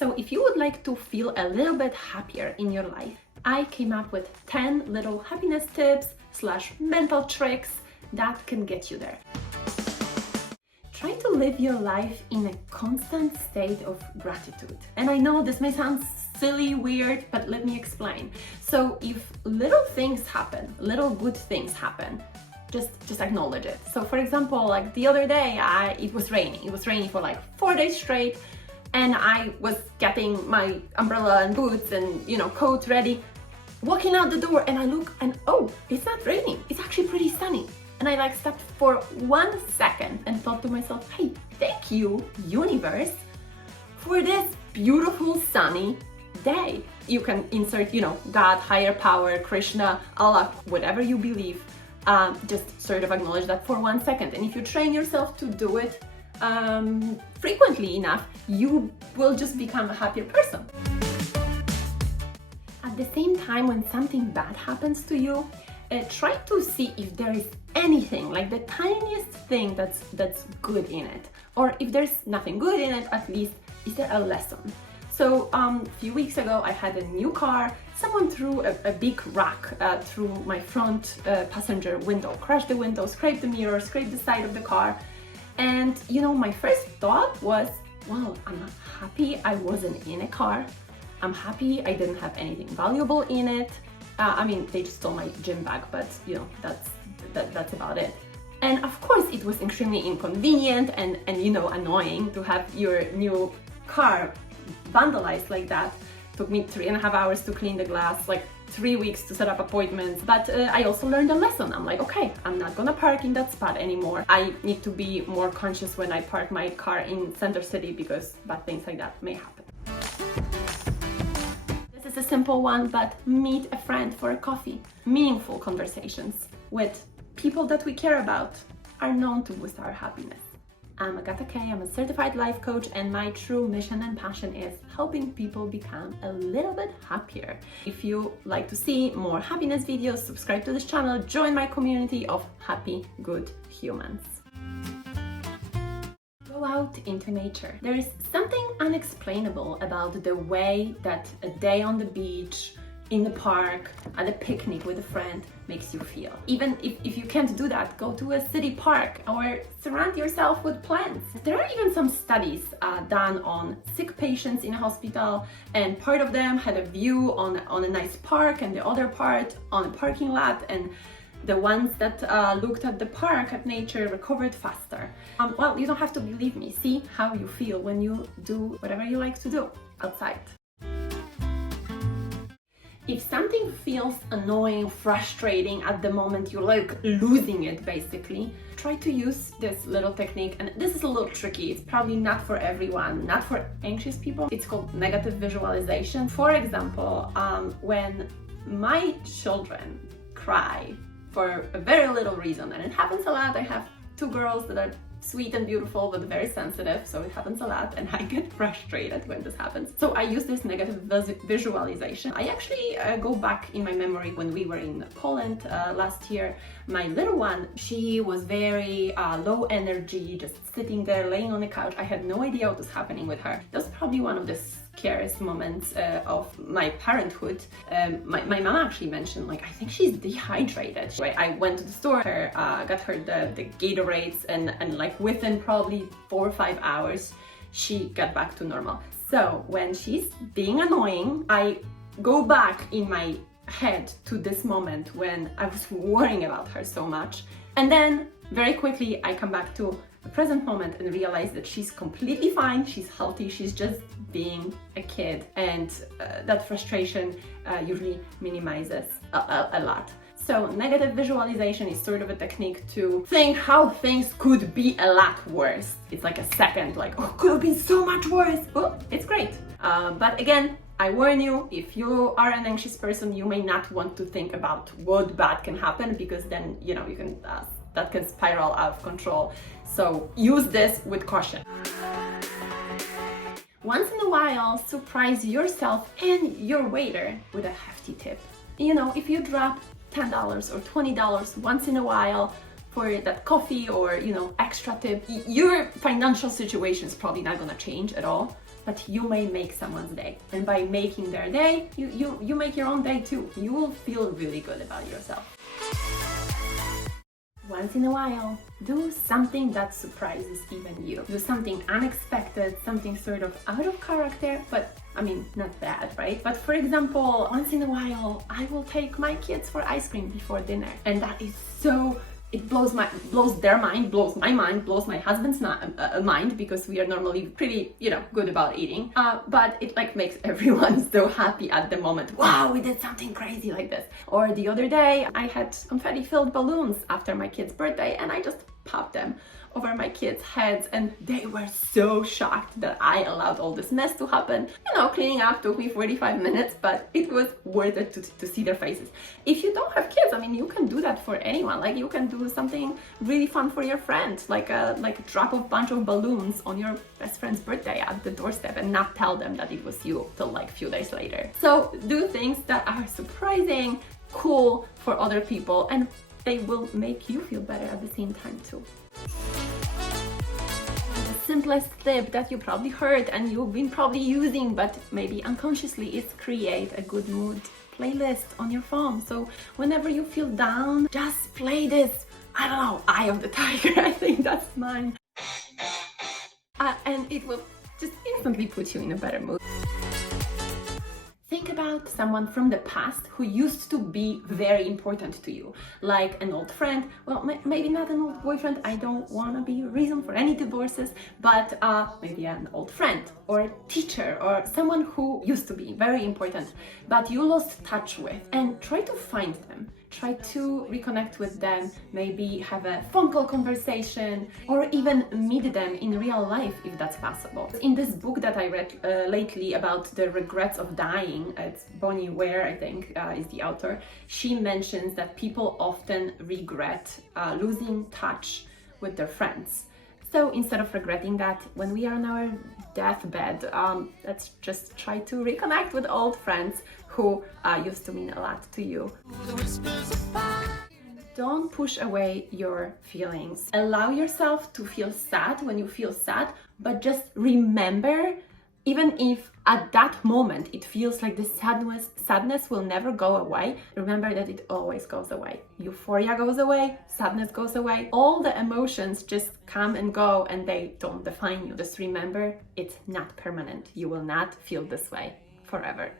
So if you would like to feel a little bit happier in your life, I came up with 10 little happiness tips / mental tricks that can get you there. Try to live your life in a constant state of gratitude. And I know this may sound silly, weird, but let me explain. So if little things happen, little good things happen, just acknowledge it. So for example, like the other day, it was raining. It was raining for like 4 days straight, and I was getting my umbrella and boots and coat ready, walking out the door, and I look and oh, it's not raining. It's actually pretty sunny. And I stopped for 1 second and thought to myself, hey, thank you, universe, for this beautiful sunny day. You can insert, God, higher power, Krishna, Allah, whatever you believe. Just sort of acknowledge that for 1 second. And if you train yourself to do it frequently enough, you will just become a happier person. At the same time, when something bad happens to you, try to see if there is anything, like the tiniest thing that's good in it. Or if there's nothing good in it, at least is there a lesson? So a few weeks ago, I had a new car. Someone threw a big rock through my front passenger window, crashed the window, scraped the mirror, scraped the side of the car. And my first thought was, well, I'm happy I wasn't in a car. I'm happy I didn't have anything valuable in it. They just stole my gym bag, but that's about it. And of course, it was extremely inconvenient and annoying to have your new car vandalized like that. Took me 3.5 hours to clean the glass, like 3 weeks to set up appointments. But I also learned a lesson. I'm like, okay, I'm not gonna park in that spot anymore. I need to be more conscious when I park my car in Center City because bad things like that may happen. This is a simple one, but meet a friend for a coffee. Meaningful conversations with people that we care about are known to boost our happiness. I'm Agata. I'm a certified life coach, and my true mission and passion is helping people become a little bit happier. If you like to see more happiness videos, subscribe to this channel, join my community of happy, good humans. Go out into nature. There is something unexplainable about the way that a day on the beach, in the park, at a picnic with a friend makes you feel. Even if you can't do that, go to a city park or surround yourself with plants. There are even some studies done on sick patients in a hospital, and part of them had a view on a nice park and the other part on a parking lot, and the ones that looked at the park, at nature, recovered faster. Well, you don't have to believe me. See how you feel when you do whatever you like to do outside. If something feels annoying, frustrating at the moment, you're like losing it basically, try to use this little technique. And this is a little tricky. It's probably not for everyone, not for anxious people. It's called negative visualization. For example, when my children cry for a very little reason, and it happens a lot. I have 2 girls that are sweet and beautiful, but very sensitive, so it happens a lot, and I get frustrated when this happens. So I use this negative visualization. I actually go back in my memory when we were in Poland last year. My little one, she was very low energy, just sitting there, laying on the couch. I had no idea what was happening with her. That was probably one of the scariest moments of my parenthood. My mom actually mentioned, like, I think she's dehydrated. I went to the store, got her the Gatorades, and like within probably 4 or 5 hours, she got back to normal. So when she's being annoying, I go back in my head to this moment when I was worrying about her so much, and then very quickly I come back to the present moment and realize that she's completely fine, she's healthy, she's just being a kid, and that frustration usually minimizes a lot. So negative visualization is sort of a technique to think how things could be a lot worse. It's like a second, like, oh, could have been so much worse. Oh, it's great. But again, I warn you, if you are an anxious person, you may not want to think about what bad can happen, because then, you can, that can spiral out of control. So use this with caution. Once in a while, surprise yourself and your waiter with a hefty tip. If you drop $10 or $20 once in a while for that coffee or, extra tip, your financial situation is probably not gonna change at all. but you may make someone's day. And by making their day, you make your own day too. You will feel really good about yourself. Once in a while, do something that surprises even you. Do something unexpected, something sort of out of character, but I mean, not bad, right? But for example, once in a while, I will take my kids for ice cream before dinner. And that is so, it blows their mind, blows my mind, blows my husband's mind, because we are normally pretty, good about eating. But it like makes everyone so happy at the moment. Wow, we did something crazy like this. Or the other day, I had confetti-filled balloons after my kid's birthday, and I just popped them over my kids' heads, and they were so shocked that I allowed all this mess to happen. Cleaning up took me 45 minutes, but it was worth it to see their faces. If you don't have kids, I mean, you can do that for anyone. Like, you can do something really fun for your friends, like a drop a bunch of balloons on your best friend's birthday at the doorstep and not tell them that it was you till like a few days later. So do things that are surprising, cool for other people, and they will make you feel better at the same time too. The simplest tip that you probably heard and you've been probably using, but maybe unconsciously, is create a good mood playlist on your phone. So whenever you feel down, just play this, I don't know, Eye of the Tiger, I think that's mine. And it will just instantly put you in a better mood. Think about someone from the past who used to be very important to you, like an old friend. Well, maybe not an old boyfriend. I don't want to be a reason for any divorces, but maybe an old friend or a teacher or someone who used to be very important, but you lost touch with. And try to find them. Try to reconnect with them, maybe have a phone call conversation, or even meet them in real life if that's possible. In this book that I read lately about the regrets of dying, it's Bonnie Ware, I think, is the author. She mentions that people often regret losing touch with their friends. So instead of regretting that, when we are on our deathbed, let's just try to reconnect with old friends who used to mean a lot to you. Don't push away your feelings. Allow yourself to feel sad when you feel sad, but just remember, even if at that moment it feels like the sadness will never go away, remember that it always goes away. Euphoria goes away, sadness goes away. All the emotions just come and go, and they don't define you. Just remember, it's not permanent. You will not feel this way forever.